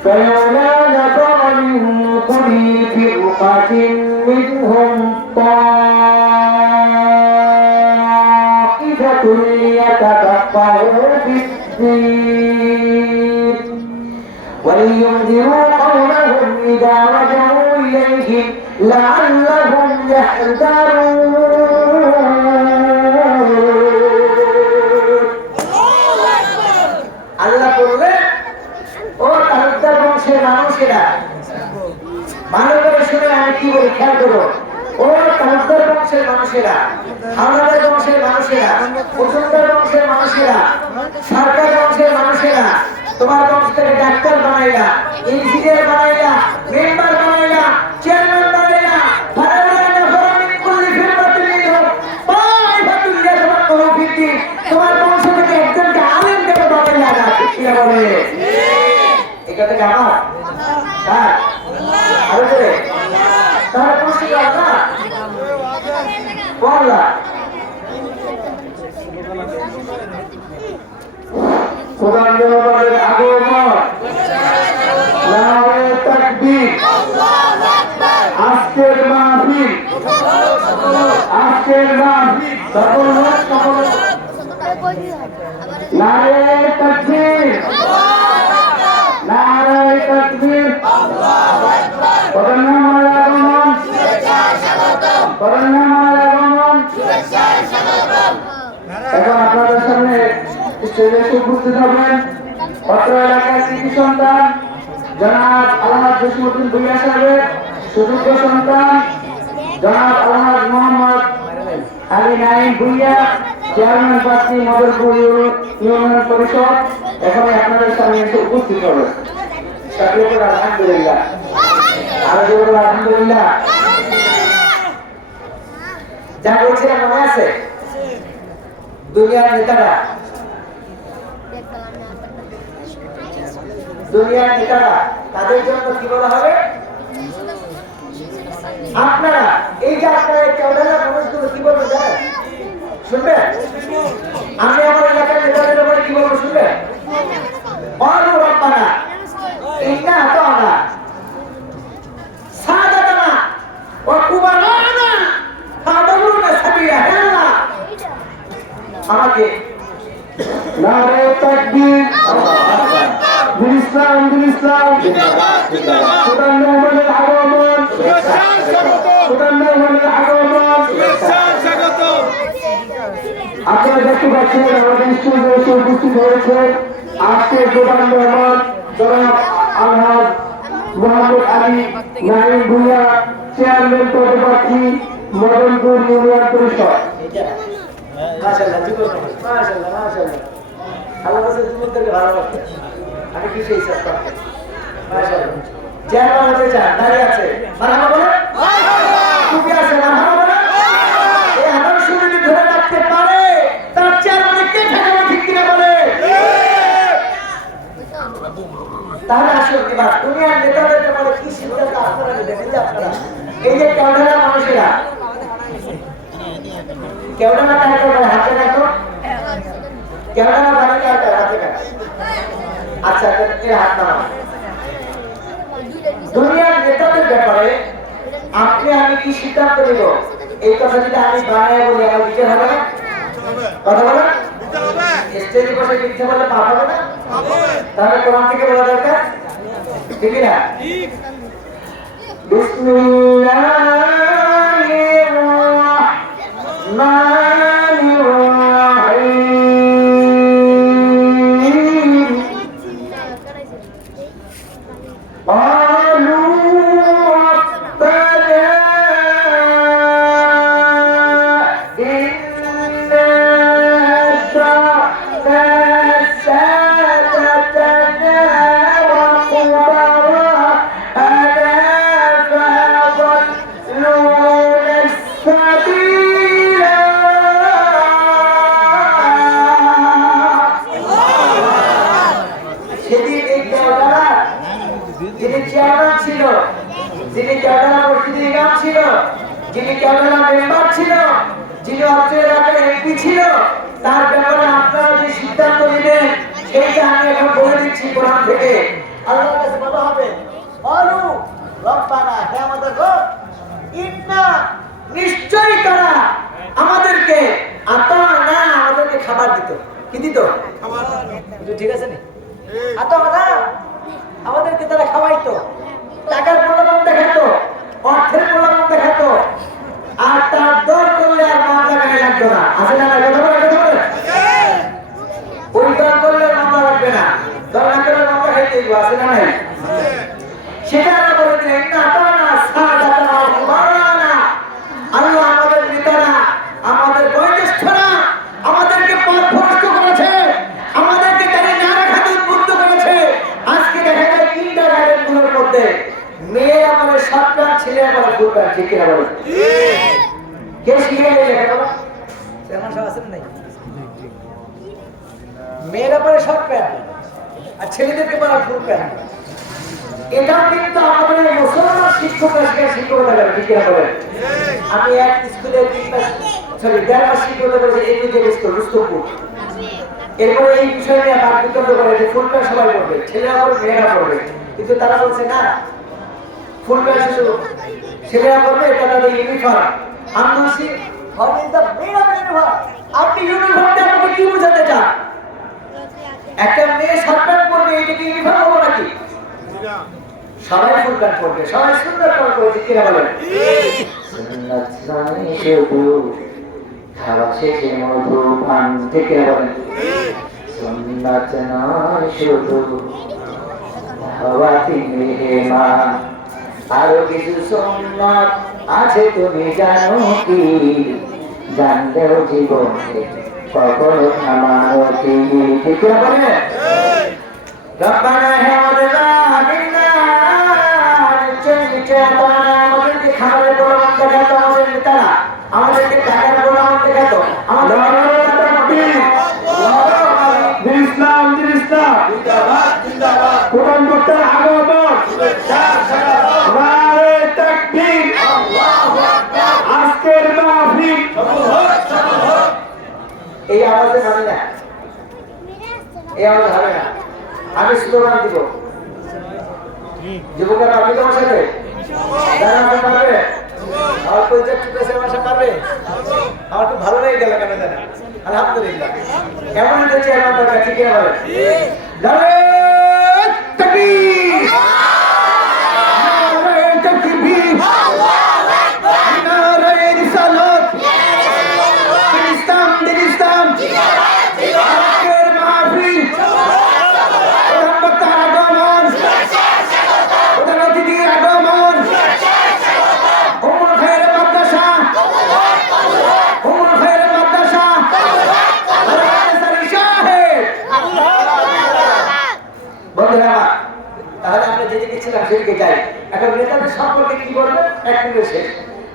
فلولا نفر من كل فرقة منهم طائفة ليتفقهوا في الدين ولينذروا قومهم إذا رجعوا إليهم لعلهم يحذرون. আল্লাহ বললেন, ও তালুকদার বংশের মানুষেরা, ভালো করে শুনে আমি কি বলি খেয়াল করো। ও তালুকদার বংশের মানুষেরা, হাওলাদার বংশের মানুষেরা, মজুমদার বংশের মানুষেরা, সরকার বংশের মানুষেরা, তোমার বংশ থেকে ডাক্তার ইঞ্জিনিয়ার বানাইলা, মেম্বার বানাইলা, চেয়ারম্যান বানাইলা, ফারাওয়ানা ফরামিন কুল্লি ফিরমাতুল ইলম তাইফাতুল ইয়াজমা কওফিদ্দিন। তোমার বংশ থেকে একজনকে আলেম দেবে বানাইলা না, কি বলে? এটা তো আমার হ্যাঁ আরে রে তার বংশ কি আল্লাহ বললা কোরআন দেওয়ার আগমন নারে তাকবীর আজকের মাহফিল সকল নারে তাকবীর নারে তাকবীর কোরআন নামের আগমন কোরআন নামের আগমন এখন আপনাদের সামনে স্টেজে উপস্থিত হবেন অত্র এলাকার কৃতি সন্তান জনাব আলহাজ জসিমউদ্দিন ভূঁইয়া সাহেবের সুযোগ্য সন্তান জনাব আলহাজ মোহাম্মদ আলী নাইম ভূঁইয়া, চেয়ারম্যান প্রার্থী মদনপুর ইউনিয়ন পরিষদ। এখানে আপনাদের সামনে এসে উপস্থিত হবে। আলহামদুলিল্লাহ, আলহামদুলিল্লাহ। যা বলছিলাম মনে আছে? দুনিয়ার নেতারা তাদের জন্য কি বলা হবে? আপনারা এই যে আপনারা চৌদালা মানুষগুলো কি বলবো জানেন? শুনবেন? আমি আমার এলাকার নেতাদের উপরে কি বলবো শুনবেন? অনু রব্বানা ইন্না আতানা সাদাতানা ওয়া কুবারানা ফাদালুনা সাবিলা। আল্লাহ আমাকে নারে তাকবীর ইসলাম ইসলাম কোরআন নামের আগমন কোরআন নামের আগমন। আপনারা দেখতে পাচ্ছেন আমাদের স্টেজে এসে উপস্থিত হয়েছে আজকে প্রধান মেহমান জনাব আলহাজ মোহাম্মদ আলী নাইম ভূঁইয়া, চেয়ারম্যান পদপ্রার্থী মদনপুর ইউনিয়ন পরিষদ। মাশাআল্লাহ মাশাআল্লাহ মাশাআল্লাহ, আল্লাহ কাছে যুবকদেরকে ভালোবাসে। আমি কি সেই চেষ্টা মাশাআল্লাহ চেয়ারম্যান হতে চান, দাঁড়িয়ে আছে মারহাবা বলে টুপি আছে মারহাবা বলে। এই আদর্শ যদি ধরে রাখতে পারে তার চেয়ারম্যান কে ঠেকাবে, ঠিক কিনা বলে? তাহলে আসল কি বাত দুনিয়ার নেতাদেরকে বলে কি সিদ্ধান্ত আপনারা নেবেন? যে আপনারা এই যে কেওড়া মানুষেরা কেওড়া না কাটতে পারে হাতে কাটো, কেওড়া না বাড়ি কাটতে হাতে কাটো। আচ্ছা এর হাত নামা। দুনিয়ার নেতাদের ব্যাপারে আপনি আমি কি সিদ্ধান্ত নেব? এই কথা যদি আমি বানায় বলি আমার বিচার হবে না? কথা বলে স্টেজে বসে মিথ্যা বলে পাপ হবে না? তাহলে কোরআন থেকে বলা দরকার, ঠিক না? বিসমিল্লাহির রাহমানির রাহিম। যিনি চেয়ারম্যান ছিল, যিনি কেওড়া মসজিদের ইমাম ছিল, যিনি কেওড়া মেম্বার ছিল, যিনি অত্র এলাকার এমপি ছিল, তার ব্যাপারে আপনারা যে সিদ্ধান্ত নেবেন সেইটা আমি এখন বলে দিচ্ছি কোরআন থেকে। আল্লাহর কাছে বলা হবে অলু রব্বানা, হে আমাদের রব, ইন্না নিশ্চয়ই তারা আমাদেরকে আতানা আমাদেরকে খাবার দিত। কি দিত? খাবার। ঠিক আছে নি? আতানা আমাদেরকে তারা খাওয়াইতো, টাকার প্রলোভন দেখাতো, অর্থের প্রলোভন দেখাতো, আর তার দর করলে আর মামলা গায়ে লাগতো না। আছে না? কথা বলে ওই দর করলে মামলা লাগবে না, দর না করলে মামলা খাইতে দিব। আছে না নাই? সেটা আমরা বলে দিলেন না আতানা সাদাতানা ওয়া কুবারানা। আল্লাহ আমাদের নেতারা, আমাদের বয়োজ্যেষ্ঠরা আমাদেরকে পথভ্রষ্ট করেছে, আমাদেরকে তারা না রাখাতে উদ্বুদ্ধ করেছে। আজকে দেখা যায় 3টা মধ্যে মেয়েরা বলে শর্ট প্যান্ট, ছেলেরা বলে ফুল প্যান্ট, ঠিক কিনা বলে? কে শিখে গেলে লেখাপড়া? এমন সব আছে নাই? মেয়েরা বলে শর্ট প্যান্ট আর ছেলেদেরকে বলে ফুল প্যান্ট। এটাও কিন্তু আমাদের মুসলমান শিক্ষকরা শিক্ষকতা করে, ঠিক কিনা বলে? আমি এক স্কুলে 1.5 মাস শিক্ষকতা করেছি, এডুকেশন স্কুল রুস্তমপুর। এরপরে এই বিষয় নিয়ে বাদ বিতর্ক করে যে ফুল প্যান্ট সবাই পড়বে, ছেলেরা পড়বে, মেয়েরা পড়বে, কিন্তু তারা বলছে না, ফুল প্যান্ট শুধু ছেলেরা পড়বে, এটা তাদের ইউনিফর্ম। আমি বলছি আপনি ইউনিফর্মটা আমাকে কি বোঝাতে চান? একটা মেয়ে শর্ট প্যান্ট পরবে, এটা কি ইউনিফর্ম হবো নাকি? সবাই ফুল প্যান্ট পরবে, সবাই সুন্দর করে পড়বে, কিনা বলেন? খাওয়া শেষে মধু পান, ঠিক কিনা বলেন? সুন্নাত নয় শুধু খাওয়াতে মেহমান, আরো কিছু সুন্নাত আছে তুমি জানো কি? জানলেও জীবনে কখনো থামানো কি, ঠিক কিনা বলেন? রব্বানা হে আমাদের আমাদেরকে খাবারের প্রলোভন দেখাতো আমাদের নেতারা, আমাদেরকে টাকার প্রলোভন দেখাতো, আমাদের এই আওয়াজে মানে না, এই আওয়াজ হবে না। আমি স্লোগান দিব, যুবকেরা আপনি তোমার সাথে পারবে, আমার পরিচয় চুকেছে, আমার সাথে পারবে। আমার খুব ভালো লেগে গেল, কেন জানা? আলহামদুলিল্লাহ, কেমন হয়েছে আমার দরকার, ঠিক আছে? তাহলে আমরা যেদিকে ছিলাম সেদিকে যাই। এখন নেতাদের সম্পর্কে কি বলবে? এক মিনিট শেষ।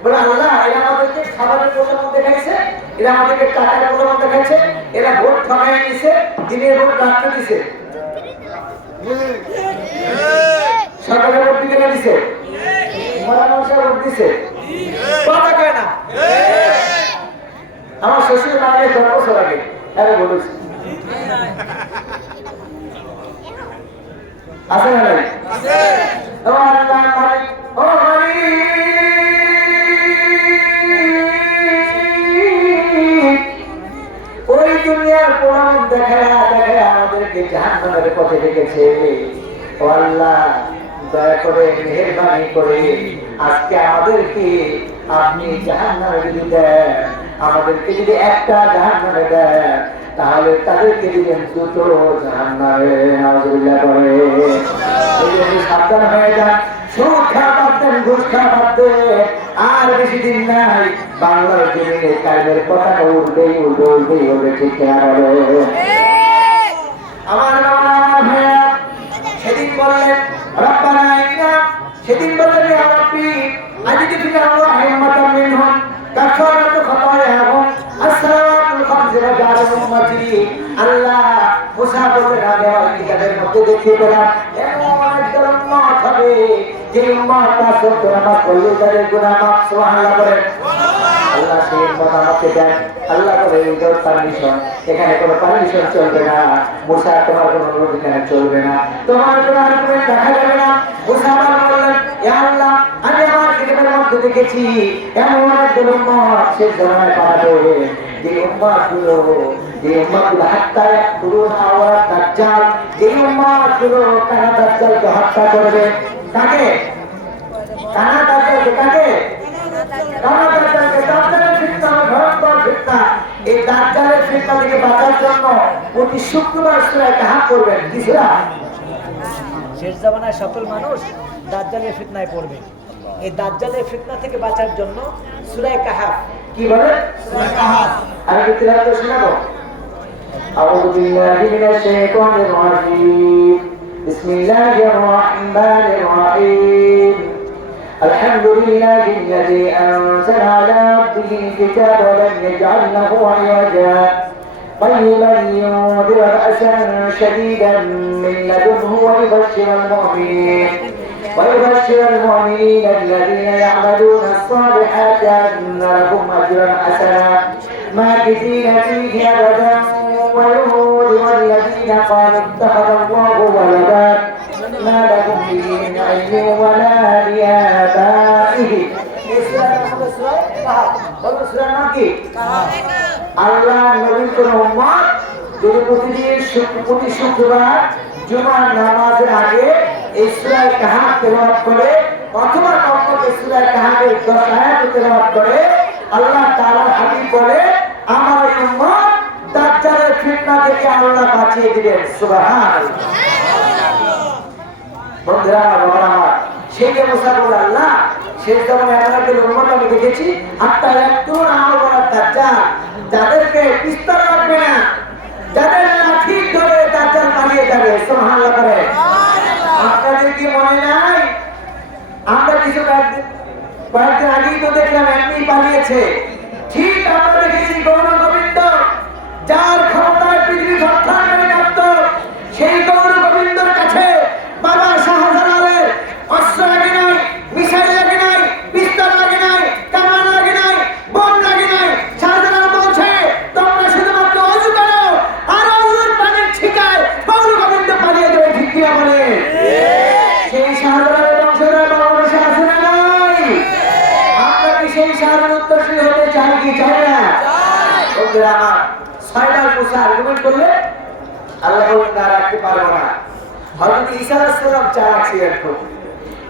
বলে আল্লাহ, এরা আমাদেরকে খাবারের প্রলোভন দেখাইছে, এরা আমাদেরকে টাকার প্রলোভন দেখাইছে, এরা ভোট ঠকাই দিছে, দিনের ভোট রাত্রে দিছে, সরকারের ভোট বিকেলে দিছে, মরা মানুষের ভোট দিছে, কথা কয় না। আমার শ্বশুর মায়ের 10 বছর আগে আরে বলেছি, আছে না নাই? ওই দুনিয়ার প্রমাণ দেখায় আমাদেরকে জাহান্নামের পথে রেখেছে। ও আল্লাহ, দয়া করে মেহেরবানি করে আজকে আমাদেরকে আপনি জাহান্নামে যদি দেন, আমাদেরকে যদি একটা জাহান্নামে দেন, তাহলে তাদেরকে দিবেন 2টো জাহান্নামে। নাউজুবিল্লাহ করে সাবধান হয়ে যান। সুদ খাওয়া বাদ দেন, ঘুষ খাওয়া বাদ দেন। আর বেশি দিন নাই, বাংলার জমিনে কালের পতাকা উঠবেই উঠবে, ঠিক কিনা বলে? আমার ভাইয়া সেদিন বললেন রব্বানা ইন্না, সেদিন বললেন ইয়া রাব্বি আজদিনা রাহমাতাম মিনহুম কাফারাতু খাতায়াহুম আসসালাতুল খামস ওয়া জাআলা উম্মতি। আল্লাহ মুসা বললেন আমি আমার কিতাবের মধ্যে দেখিয়ে পেলাম এমন একজন উম্মত হবে যে উম্মত তার সত্য নামাজ পড়লে তাদের গুনাহ মাফ। সুবহানাল্লাহ বলেন। আল্লাহ সেই উম্মত আমাকে দেন। আল্লাহ বলে উইদাউট পারমিশন, এখানে কোনো পারমিশন চলবে না। মুসা তোমার কোনো অনুমতি এখানে চলবে না, তোমার কোনো আর্গুমেন্ট দেখা যাবে না। মুসা আবার বললেন ইয়া আল্লাহ, আমি আমার কিতাবের মধ্যে দেখেছি এমন একজন উম্মত শেষ জামানায় পাবে, যে উম্মতগুলো হাত্তা ইয়াকুলুনা আওয়াজ দাজ্জাল, যে উম্মতগুলো কানা দাজ্জালকে হত্যা করবে। কাকে? কানা দাজ্জালকে। কাকে? কানা দাজ্জালকে। দাজ্জালের ফিতনা ভয়ঙ্কর ফিতনা। এই দাজ্জালের ফিতনা থেকে বাঁচার জন্য প্রতি শুক্রবার সূরা কাহফ করবেন। কি সূরা? শেষ জামানায় সকল মানুষ দাজ্জালের ফিতনায় পড়বে। এই দাজ্জালের ফিতনা থেকে বাঁচার জন্য সূরা কাহফ। কি বলে? সূরা কাহফ। আমি কি তিলাওয়াত শোনাবো? আউযু বিল্লাহি মিনাশ শাইতানির রাজীম। بسم الله الرحمن الرحيم الحمد لله الذي أنزل على عبده الكتاب ولم يجعل له عوجا قيما لينذر بأسا شديدا من لدنه ويبشر المؤمنين الذين يعملون الصالحات أن لهم أجرا حسنا ماكثين فيه أبدا واليهود والذين قالوا اتخذ الله ولدا ما لهم به من علم ولا لآبائهم আল্লাহ নবীর কোন উম্মত যদি প্রতি শুক্রবার জুমার নামাজের আগে এই সূরা কাহাফ তেলাওয়াত করে অথবা কখনো সূরা কাহাফের 10 আয়াত তেলাওয়াত করে আল্লাহ তাআলা হাবিব বলে আমার এই উম্মত দাজ্জালের ফিতনা থেকে আল্লাহ বাঁচিয়ে দিবেন সুবহানাল্লাহ। বন্ধুরা আমার সেই যে মুসা বলে আল্লাহ শেষ জামানায় এমন একটা উম্মত আমি দেখেছি আপনার একটু আমল করার দাজ্জাল যাদেরকে পিস্তল লাগবে না যাদের লাঠি ধরে দাজ্জাল পালিয়ে যাবে সুবহানাল্লাহ করে। আপনাদের কি মনে নাই আমরা কিছু কয়েকদিন আগেই তো দেখলাম এমনি পালিয়েছে। ঠিক আমরা দেখেছি গৌর গোবিন্দ যার ক্ষমতায় পৃথিবী সত্তার করে কাঁপত সেই গৌর গোবিন্দর কাছে বাবা শাহজালালের অস্ত্র লাগে নাই, মিসাইল লাগে নাই, পিস্তল লাগে নাই, কামান লাগে নাই, বোম লাগে নাই। শাহজালাল বলছে তোমরা শুধুমাত্র ওযু করো আর ওযুর পানির ছিটায় গৌর গোবিন্দ পালিয়ে যাবে। ঠিক কি না বলে? সেই শাহজালালের বংশধর বাংলাদেশে আছে না নাই? আমরা কি সেই শাহজালাল উত্তরসূরি হতে চাই কি চাই না? বন্ধুরা আমার ছয়বার মুসা আর্গুমেন্ট করলে আল্লাহ বলেন না রাখতে পারবো না। হযরত ঈসা আলাইহিস সালাম চালাক ছিলেন।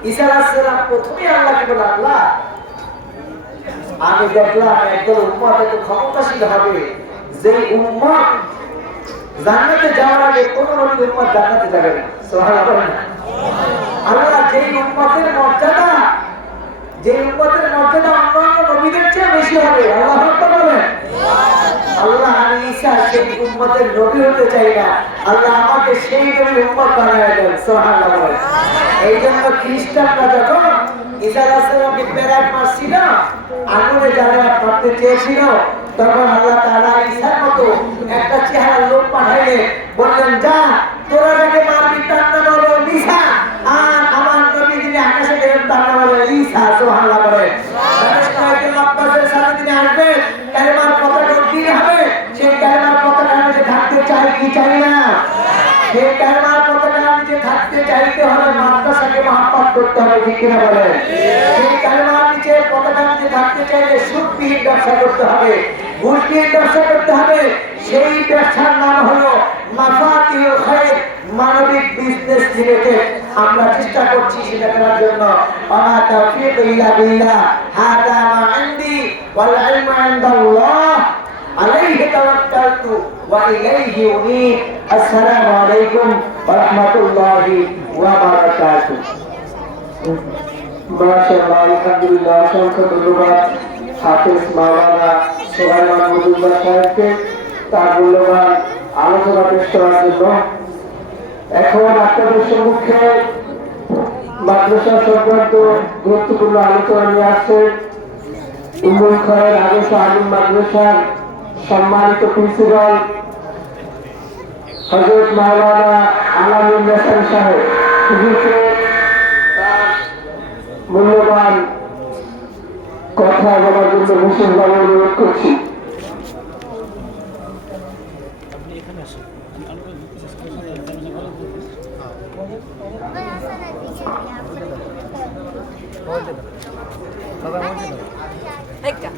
ঈসা আলাইহিস সালাম প্রথমেই আল্লাহকে বলে আল্লাহ আমি দেখলাম একদল উম্মত এত ক্ষমতাশীল হবে যে উম্মত জান্নাতে যাওয়ার আগে কোন নবীর উম্মত জান্নাতে যাবে না। সুবহানাল্লাহ। আল্লাহ যেই উম্মতের মর্যাদা অন্যান্য নবীদের চেয়ে বেশি হবে। আল্লাহু আকবার বলেন। আল্লাহ আমি ঈসা সেই উম্মতের নবী হতে চাই না, আল্লাহ আমাকে সেই নবীর উম্মত বানায় দেন। সুবহানাল্লাহ। এইজন্য খ্রিস্টানরা যখন ঈসা আলাইহিস সালামকে পেরাক মারছিল, আগুনে জ্বালা মারতে চেয়েছিল, তখন আল্লাহ তাআলা ঈসার মতো একটা চেহারার লোক পাঠাইলে বললেন যা তোরা যাকে মারবি তার নাম হলো ঈসা আর আমার নবী যিনি আকাশে গেলেন তার নাম হলো ঈসা। সুবহানাল্লাহ বলে। আব্বাসের সাথে তিনি আসবেন, কালেমার পতাকা উঠিয়ে হবে। সেই কালেমার পতাকা নিচে থাকতে চাই কি চাই না? সেই কালেমার পতাকা নিচে থাকতে চাইতে হলে মাদ্রাসাকে মহব্বত করতে হবে। ঠিক কিনা বলেন? সেই কালেমার নিচে পতাকা নিচে থাকতে চাইলে সুদবিহীন ব্যবসা করতে হবে, ঘুষবিহীন ব্যবসা করতে হবে। সেই ব্যবসার নাম হলো মাফাতিহুল খায়র, মানবিক বিজনেস লিমিটেড। আমরা চেষ্টা করছি সেটা করার জন্য। আমা তাওফীক ইল্লা বিল্লাহ, হাদা মা ইনদি ওয়াল ইলমু ইনদাল্লাহ, আলাইহি তাওয়াক্কালতু ওয়া ইলাইহি উনীব। আসসালামু আলাইকুম ওয়া রাহমাতুল্লাহি ওয়া বারাকাতুহু। মাশাআল্লাহ, আলহামদুলিল্লাহ। অসংখ্য ধন্যবাদ হাফেজ মাওলানা সোহাইল মাহমুদুল্লাহ সাহেবকে তার মূল্যবান আলোচনা পেশ করার জন্য। এখন আপনাদের সম্মুখে মাদ্রাসা সংক্রান্ত গুরুত্বপূর্ণ আলোচনা নিয়ে আসছে উম্মুল খায়ের আদর্শ আলিম মাদ্রাসার সম্মানিত প্রিন্সিপাল হযরত মাওলানা আলামুল হাসান সাহেব। হুজুরকে তার মূল্যবান কথা বলার জন্য বিশেষভাবে অনুরোধ করছি। Venga.